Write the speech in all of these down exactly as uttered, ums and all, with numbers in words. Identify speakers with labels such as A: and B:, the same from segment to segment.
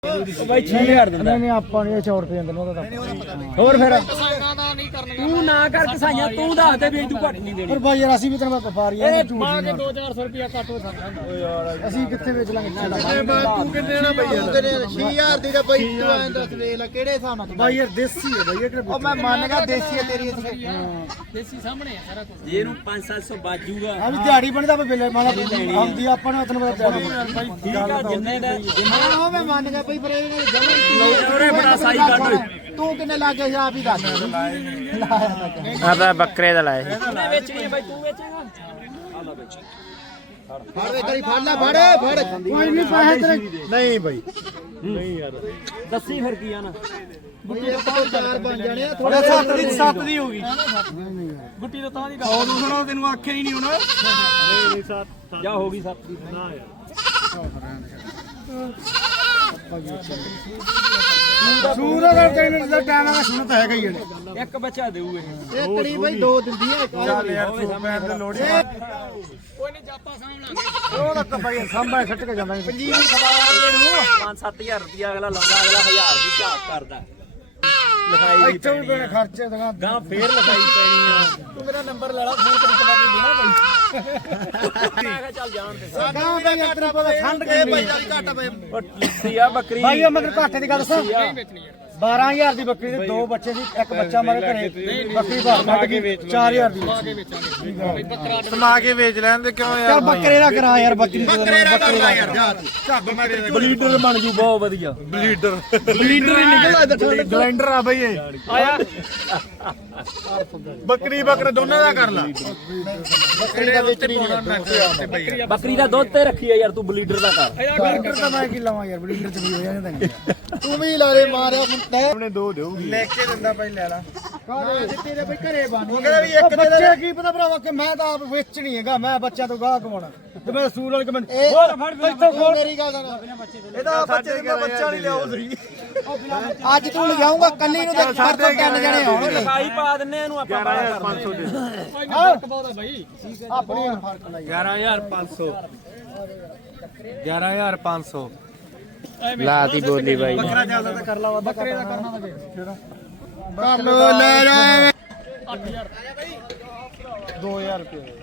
A: ਬਾਈ ਛੇ ਹਜ਼ਾਰ ਦਿੰਦਾ
B: ਨਹੀਂ ਆਪਾਂ ਨਹੀਂ ਛੋੜ ਤੇ ਜਾਂਦੇ ਨੇ ਉਹਦਾ
A: ਹੋਰ ਫਿਰ
C: ਕਿਸਾਨਾਂ ਦਾ ਨਹੀਂ ਕਰਨੀਆਂ
A: ਤੂੰ ਨਾ ਕਰ ਕਸਾਈਆਂ ਤੂੰ ਦੱਸ ਦੇ ਵੀ ਤੂੰ ਘੱਟ ਨਹੀਂ ਦੇਣੀ
B: ਪਰ ਬਾਈ ਯਾਰ ਅਸੀਂ ਵੀ ਤੈਨੂੰ ਵਪਾਰੀ ਆ
C: ਮਾਰ ਕੇ ਦੋ ਚਾਰ ਸੌ ਰੁਪਿਆ ਘੱਟ ਹੋ ਸਕਦਾ
B: ਓ ਯਾਰ ਅਸੀਂ ਕਿੱਥੇ ਵੇਚ ਲਾਂਗੇ
D: ਤੂੰ ਕਿੰਨੇ ਨਾ ਬਈ ਯਾਰ ਛੇ ਹਜ਼ਾਰ ਦੀ ਤਾਂ ਬਈ ਤੂੰ ਐਂ ਦੱਸ ਵੇਖ ਲੈ ਕਿਹੜੇ ਹਿਸਾਬ ਨਾਲ
B: ਬਾਈ ਯਾਰ ਦੇਸੀ ਹੈ ਬਾਈ ਇਹ
D: ਉਹ ਮੈਂ ਮੰਨ ਗਿਆ ਦੇਸੀ ਹੈ ਤੇਰੀ ਇੱਥੇ
C: ਦੇਸੀ ਸਾਹਮਣੇ ਆ ਸਾਰਾ ਕੁਝ
A: ਜੇ ਇਹਨੂੰ ਪੰਜ ਸੱਤ ਸੌ ਬਾਜੂਗਾ
B: ਆ ਵੀ ਦਿਹਾੜੀ ਬਣਦਾ ਆਪਾਂ ਬਿੱਲੇ ਮਾਲਾ ਆਉਂਦੀ ਆਪਾਂ ਨੂੰ ਤੈਨੂੰ ਪਤਾ ਦਿਹਾੜੀ
A: ਠੀਕ ਆ ਜਿੰਨੇ ਦਾ ਜਿੰਨੇ
D: ਹਾਂ ਉਹ ਮੈਂ ਮੰਨ ਗਿਆ ਬਈ ਪਰ ਇਹ ਜਮਨ
A: ਉਹਨੇ ਬੜਾ ਸਾਈ ਕੱਢ
D: ਤੂੰ ਕਿੰਨੇ ਲਾ ਕੇ ਆਪ ਹੀ ਦੱਸ
E: ਆ ਤਾਂ ਬੱਕਰੇ ਦਾ ਲਾਏ
A: ਉਹਨੇ ਵੇਚਣੀ ਹੈ ਬਾਈ ਤੂੰ ਵੇਚੇਗਾ ਆ ਲੈ ਵੇਚ
D: ਫੜ ਦੇ ਕਰੀ ਫੜ ਲੈ ਫੜ ਫੜ
B: ਕੋਈ ਨਹੀਂ ਪੈਸੇ ਤੇਰੇ
D: ਨਹੀਂ ਬਈ
A: ਦੱਸੀ ਫਿਰ ਕੀ ਆ ਨਾ
D: ਬੁੱਢੇ ਤੋਂ ਚਾਰ ਬਣ ਜਾਣੇ ਆ
B: ਥੋੜਾ ਸੱਤ ਦੀ ਸੱਤ ਦੀ ਹੋ ਗਈ
C: ਗੁੱਟੀ ਤੋਂ ਤਾਂ ਦੀ
B: ਉਹ ਸੁਣੋ ਤੈਨੂੰ ਆਖਿਆ ਹੀ ਨਹੀਂ ਹੁਣ
A: ਜਾ ਹੋ ਗਈ ਸੱਤ ਦੀ ਨਾ
B: ਸੂਰ ਦਾ ਤੈਨੂੰ ਦਾ ਟਾਈਮ ਆ ਸੁਣ ਤਾਂ ਹੈਗਾ ਹੀ ਇਹਨੇ
A: ਇੱਕ ਬੱਚਾ ਦੇਊ ਇਹ
D: ਇਹ ਕੜੀ ਬਈ ਦੋ ਦਿੰਦੀ ਹੈ
B: ਚੱਲ ਯਾਰ ਸੌ ਪੈਸੇ ਤੇ ਲੋੜ
C: ਕੋਈ ਨਹੀਂ ਜਾਪਾ ਸਾਹਮਣੇ ਲਾਂਗੇ
B: ਉਹ ਤਾਂ ਬਾਈ ਸਾਂਭਾ ਛੱਟ ਕੇ ਜਾਂਦਾ
D: ਪੰਜੀਰੀ ਖਵਾ ਨੂੰ
A: ਪੰਜ ਸੱਤ ਹਜ਼ਾਰ ਰੁਪਿਆ ਅਗਲਾ ਲਾਉਂਦਾ ਅਗਲਾ ਹਜ਼ਾਰ ਦੀ ਝਾਕ ਕਰਦਾ ਲਿਖਾਈ ਦੀ
B: ਇੱਥੇ ਵੀ ਪੈਣੇ ਖਰਚੇ ਦਾ
A: ਗਾਂ ਫੇਰ ਲਿਖਾਈ ਪੈਣੀ ਆ
D: ਤੂੰ ਮੇਰਾ ਨੰਬਰ ਲੈ ਲਾ ਫੋਨ ਕਰੀ ਚਲਾ ਕੇ ਦੇਣਾ ਬਈ
A: ਮੈਂ ਕਿਹਾ ਚੱਲ ਜਾਣ ਦੇ
B: ਗਾਂ ਦਾ ਯਾਤਰਾ ਪਤਾ ਠੰਡ
D: ਇਹ ਬਈ ਜਾਲੀ ਘੱਟ ਬਈ
A: ਉਹ ਲੱਸੀ ਆ ਬੱਕਰੀ
B: ਭਾਈ ਉਹ ਮਗਰ ਘਾਟੇ ਦੀ ਗੱਲ ਦੱਸਾਂ
C: ਨਹੀਂ ਵੇਚਣੀ ਯਾਰ
B: ਬਾਰਾਂ ਹਜ਼ਾਰ ਦੀ ਬੱਕਰੀ ਦੇ ਦੋ ਬੱਚੇ ਸੀ ਇੱਕ ਬੱਚਾ ਮਰ ਘਰੇ ਬੱਕਰੀ ਬਾਹਰ ਕੱਢ ਕੇ ਚਾਰ ਹਜ਼ਾਰ ਦੀ
C: ਕੇ ਵੇਚਾਂਗੇ ਬਈ ਬੱਕਰਾ
D: ਸਮਾ ਕੇ ਵੇਚ ਲੈਣ ਦੇ ਕਿਉਂ
B: ਚੱਲ ਬੱਕਰੇ ਦਾ ਕਰਾ ਯਾਰ ਬੱਕਰੀ ਦਾ
D: ਬੱਕਰੇ ਦਾ ਕਰ ਲੈ ਯਾਰ ਜਾ ਝੱਬ ਮੈਂ
A: ਬਲੀਡਰ ਬਣ ਜੂ ਬਹੁਤ ਵਧੀਆ
D: ਬਲੀਡਰ ਬਲੀਡਰ ਹੀ ਨਿਕਲਦਾ ਠੰਡ
B: ਗਲੈਂਡਰ ਆ ਬਈ ਇਹ
A: ਆਇਆ
D: ਬੱਕਰੀ ਬੱਕਰਾ ਦੋਨਾਂ ਦਾ ਕਰ ਲਾ
B: ਬੱਕਰੀ ਦਾ ਵੇਚਣੀ ਨਹੀਂ
A: ਬੱਕਰੀ ਦਾ ਦੁੱਧ ਤੇ ਰੱਖੀ ਆ ਯਾਰ ਤੂੰ ਬਲੀਡਰ ਦਾ ਕਰ
B: ਬਲੀਡਰ ਤਾਂ ਮੈਂ ਕੀ ਲਵਾਂ ਯਾਰ ਬਲੀਡਰ ਚ ਵੀ ਹੋ ਜਾਂਦਾ ਨਹੀਂ
D: ਤੂੰ ਵੀ ਲਾਰੇ ਮਾਰਿਆ ਮੁੰਡਾ
B: ਉਹਨੇ ਦੋ ਦੇਊਗੀ ਲੈ ਕੇ ਦਿੰਦਾ ਭਾਈ ਲੈ ਲਾ
D: ਤੇਰੇ ਬਈ ਘਰੇ ਬਣ
B: ਉਹ ਕਹਿੰਦਾ ਵੀ ਇੱਕ ਬੱਚੇ ਕੀ ਪਤਾ ਭਰਾਵਾ ਕਿ ਮੈਂ ਤਾਂ ਆਪ ਵੇਚਣੀ ਹੈਗਾ ਮੈਂ ਬੱਚਾ ਤੋਂ ਗਾਹ ਕਮਾਉਣਾ ਤੇ ਮੈਂ ਸੂਰ ਵਾਲੇ ਕਮੈਂਟ ਹੋਰ ਫੜ ਇੱਥੋਂ ਖੋਲ
D: ਮੇਰੀ ਗੱਲ ਦਾ
B: ਇਹਦਾ ਬੱਚੇ ਦਾ ਬੱਚਾ ਨਹੀਂ ਲਿਆਓ ਸਰੀ
D: ਅੱਜ ਤੂੰ ਲਿਆਉਂਗਾ ਕੱਲੀ ਨੂੰ ਤੇ ਫੜ ਤੋਂ ਤਿੰਨ ਜਣੇ ਆਉਣਗੇ
A: ਲਿਖਾਈ ਪਾ ਦਿੰਨੇ ਇਹਨੂੰ ਆਪਾਂ ਬਾਰਾਂ ਪੰਜ ਸੌ ਦੇ
C: ਫਰਕ ਬਹੁਤ ਆ ਬਈ
D: ਆਪਣੀ ਫਰਕ ਨਹੀਂ
B: ਗਿਆਰਾਂ ਹਜ਼ਾਰ ਪੰਜ ਸੌ ਗਿਆਰਾਂ ਹਜ਼ਾਰ ਪੰਜ ਸੌ
E: ਲਾਤੀ ਬੋਲੀ ਬਾਈ ਨੇ
B: ਬੱਕਰਾ ਚੱਲਦਾ ਤਾਂ ਕਰ ਲਾ ਵਾਦਾ ਬੱਕਰੇ ਦਾ ਕਰਨਾ ਤਾਂ ਕਿਹੜਾ
D: ਕਰ ਲੋ ਲੈ ਜਾ
C: ਅੱਠ ਹਜ਼ਾਰ
B: ਦੋ ਹਜ਼ਾਰ ਰੁਪਏ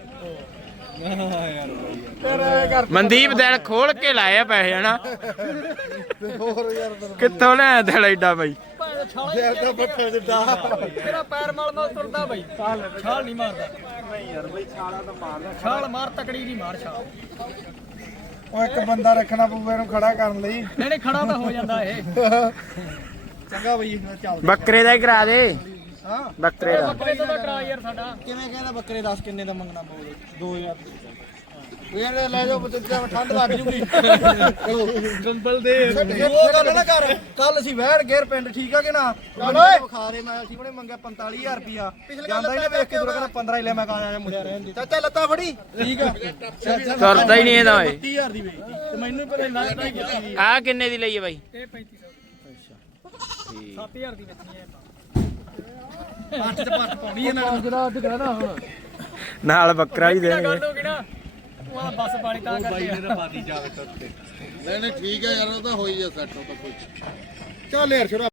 E: ਮਨਦੀਪ ਦਿਲ ਖੋਲ ਕੇ ਲਾਏ ਆ ਪੈਸੇ ਹਨਾ
B: ਹੋਰ ਯਾਰ
E: ਕਿੱਥੋਂ ਲਿਆ ਦਿਲ ਐਡਾ ਬਾਈ
B: ਯਾਰ ਤਾਂ ਬੱਠੇ ਜਿੱਡਾ
C: ਤੇਰਾ ਪੈਰ ਮਲ ਮਲ ਤੁਰਦਾ ਬਈ ਛਾਲ ਨਹੀਂ ਮਾਰਦਾ
B: ਨਹੀਂ ਯਾਰ ਬਈ ਛਾਲਾ ਤਾਂ ਮਾਰਦਾ
C: ਛਾਲ ਮਾਰ ਤਕੜੀ ਨਹੀਂ ਮਾਰ ਛਾਲ
B: ਉਹ ਇੱਕ ਬੰਦਾ ਰੱਖਣਾ ਪਊਗਾ ਇਹਨੂੰ ਖੜਾ ਕਰਨ ਲਈ
C: ਨਹੀਂ ਨਹੀਂ ਖੜਾ ਤਾਂ ਹੋ ਜਾਂਦਾ ਇਹ
B: ਚੰਗਾ ਬਈ ਚੱਲ
E: ਬੱਕਰੇ ਦਾ ਹੀ ਕਰਾ ਦੇ
B: ਹਾਂ
E: ਬੱਕਰੇ ਦਾ
C: ਬੱਕਰੇ ਤੋਂ ਤਾਂ ਕਰਾ ਯਾਰ ਸਾਡਾ
B: ਕਿਵੇਂ ਕਹਿੰਦਾ ਬੱਕਰੇ ਦੱਸ ਕਿੰਨੇ ਦਾ ਮੰਗਣਾ ਪਊਗਾ ਦੋ ਹਜ਼ਾਰ ਇਹ ਲੈ ਜਾਓ ਬੱਚਾ ਠੰਡ ਲੱਗ ਜੂਗੀ ਜੰਦਲ ਦੇ ਉਹ ਗੱਲ ਨਾ ਕਰ ਕੱਲ ਅਸੀਂ ਵਹਿੜ ਗੇਰ ਪਿੰਡ ਠੀਕ ਆ ਕਿ ਨਾ ਓਏ ਬੁਖਾਰੇ ਮੈਂ ਠੀਕ ਉਹਨੇ ਮੰਗਿਆ ਪੰਤਾਲੀ ਹਜ਼ਾਰ ਰੁਪਿਆ ਜਾਂਦਾ ਹੀ ਨੇ ਵੇਖ ਕੇ ਕਹਿੰਦਾ ਪੰਦਰਾਂ ਹੀ ਲੈ ਮੈਂ ਕਹਾ ਜਾ ਮੁੰਡਿਆ ਰਹਿਣ ਦੇ
D: ਚਾਚਾ ਲੱਤਾਂ ਫੜੀ
B: ਠੀਕ ਆ
E: ਤੁਰਦਾ ਹੀ ਨਹੀਂ ਇਹਦਾ ਓਏ
B: ਤੀਹ ਹਜ਼ਾਰ ਦੀ ਵੇਚਦੀ ਤੇ ਮੈਨੂੰ ਪਤਾ ਲੱਗਦਾ ਹੀ ਕੀਤੀ
E: ਆ ਕਿੰਨੇ ਦੀ ਲਈ ਹੈ ਬਾਈ
C: ਇਹ ਪੈਂਤੀ ਸੌ ਅੱਛਾ ਸੱਤ ਹਜ਼ਾਰ ਦੀ ਵੇਚਣੀ ਹੈ
B: ਅੱਠ ਤੇ ਪੱਟ ਪਾਉਣੀ ਇਹਨਾਂ ਨੂੰ ਜਿਹੜਾ ਅੱਜ ਕਹਿੰਦਾ ਹੁਣ
E: ਨਾਲ ਬੱਕਰਾ ਹੀ ਦੇ
C: ਗੱਲ ਹੋ ਗਈ ਨਾ ਤੂੰ ਆ ਬੱਸ ਪਾਣੀ ਤਾਂ ਕਰਕੇ
D: ਨਹੀਂ ਨਹੀਂ ਠੀਕ ਹੈ ਯਾਰ ਉਹ ਤਾਂ ਹੋਈ ਆ ਸੈੱਟ ਉਹ ਤਾਂ ਕੁਝ ਚੱਲ ਯਾਰ ਛੋੜਾ